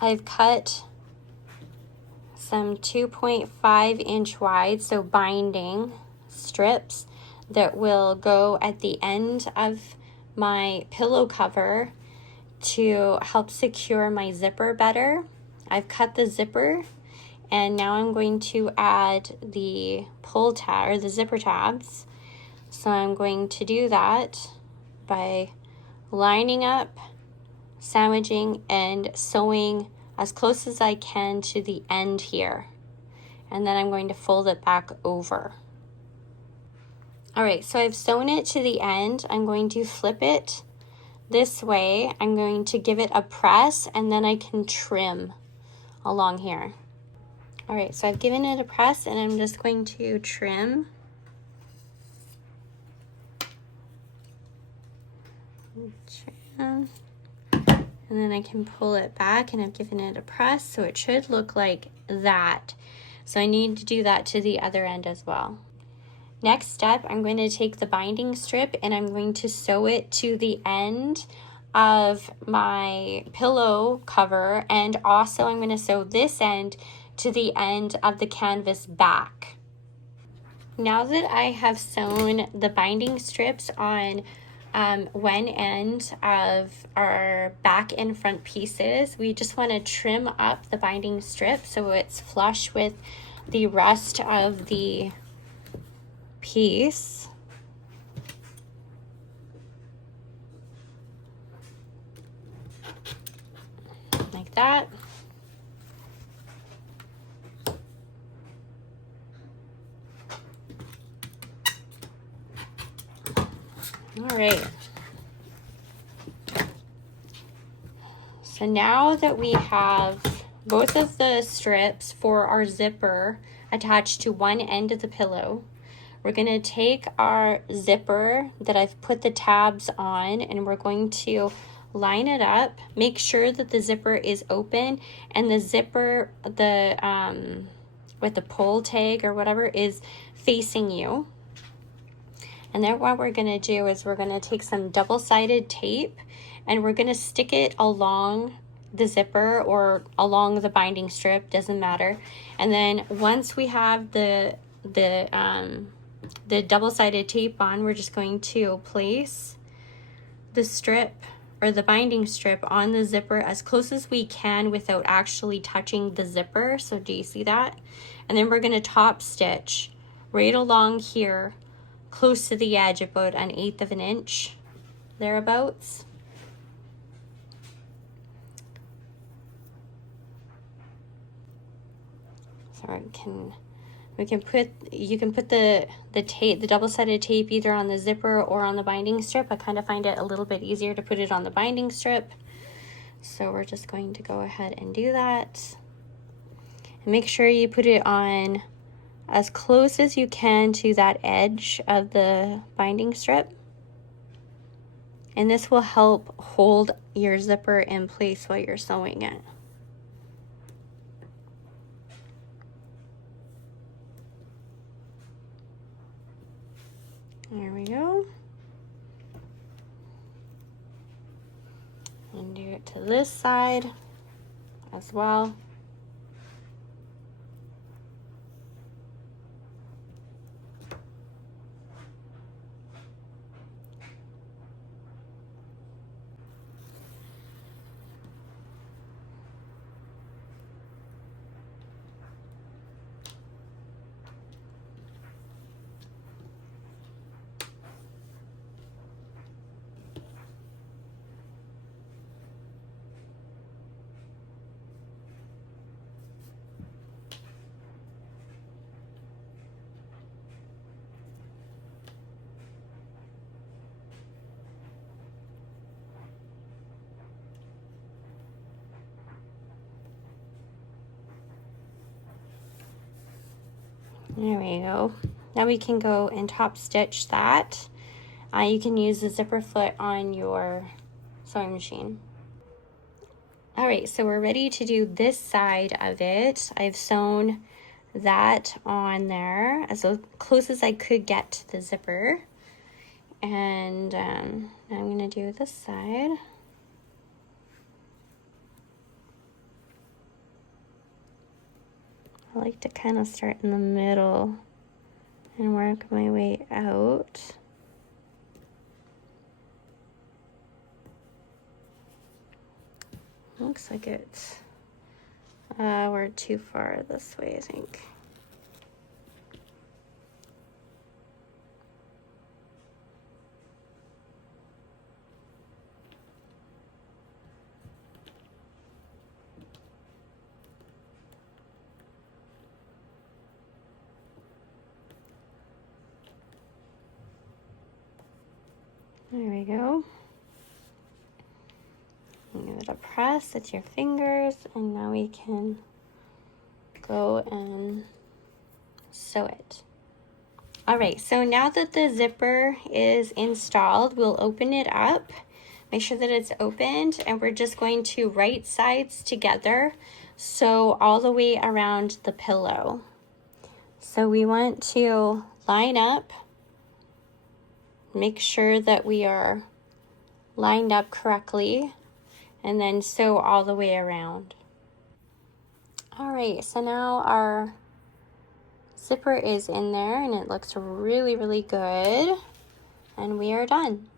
I've cut some 2.5-inch wide, so binding strips that will go at the end of my pillow cover to help secure my zipper better. I've cut the zipper, and now I'm going to add the pull tab or the zipper tabs. So I'm going to do that by lining up, sandwiching, and sewing as close as I can to the end here. And then I'm going to fold it back over. All right, so I've sewn it to the end. I'm going to flip it this way. I'm going to give it a press, and then I can trim along here. All right, so I've given it a press, and I'm just going to trim. And then I can pull it back, and I've given it a press, so it should look like that. So I need to do that to the other end as well. Next step, I'm going to take the binding strip and I'm going to sew it to the end of my pillow cover, and also I'm going to sew this end to the end of the canvas back. Now that I have sewn the binding strips on one end of our back and front pieces, we just want to trim up the binding strip so it's flush with the rest of the piece. Like that. All right. So now that we have both of the strips for our zipper attached to one end of the pillow, we're going to take our zipper that I've put the tabs on, and we're going to line it up. Make sure that the zipper is open, and the zipper, with the pull tag or whatever, is facing you. And then what we're going to do is we're going to take some double-sided tape, and we're going to stick it along the zipper or along the binding strip, doesn't matter. And then once we have the double-sided tape on, we're just going to place the strip or the binding strip on the zipper as close as we can without actually touching the zipper. So do you see that? And then we're going to top stitch right along here, close to the edge, about 1/8 of an inch, thereabouts. So you can put the tape, the double-sided tape, either on the zipper or on the binding strip. I kind of find it a little bit easier to put it on the binding strip. So we're just going to go ahead and do that. And make sure you put it on as close as you can to that edge of the binding strip. And this will help hold your zipper in place while you're sewing it. There we go. And do it to this side as well. There we go. Now we can go and top stitch that. You can use the zipper foot on your sewing machine. All right, so we're ready to do this side of it. I've sewn that on there as close as I could get to the zipper. And now I'm going to do this side. I like to kind of start in the middle and work my way out. Looks like we're too far this way, I think. There we go. Give it a press with your fingers, and now we can go and sew it. All right, so now that the zipper is installed, we'll open it up. Make sure that it's opened, and we're just going to right sides together, sew all the way around the pillow. So we want to line up, make sure that we are lined up correctly, and then sew all the way around. All right, so now our zipper is in there and it looks really, really good, and we are done.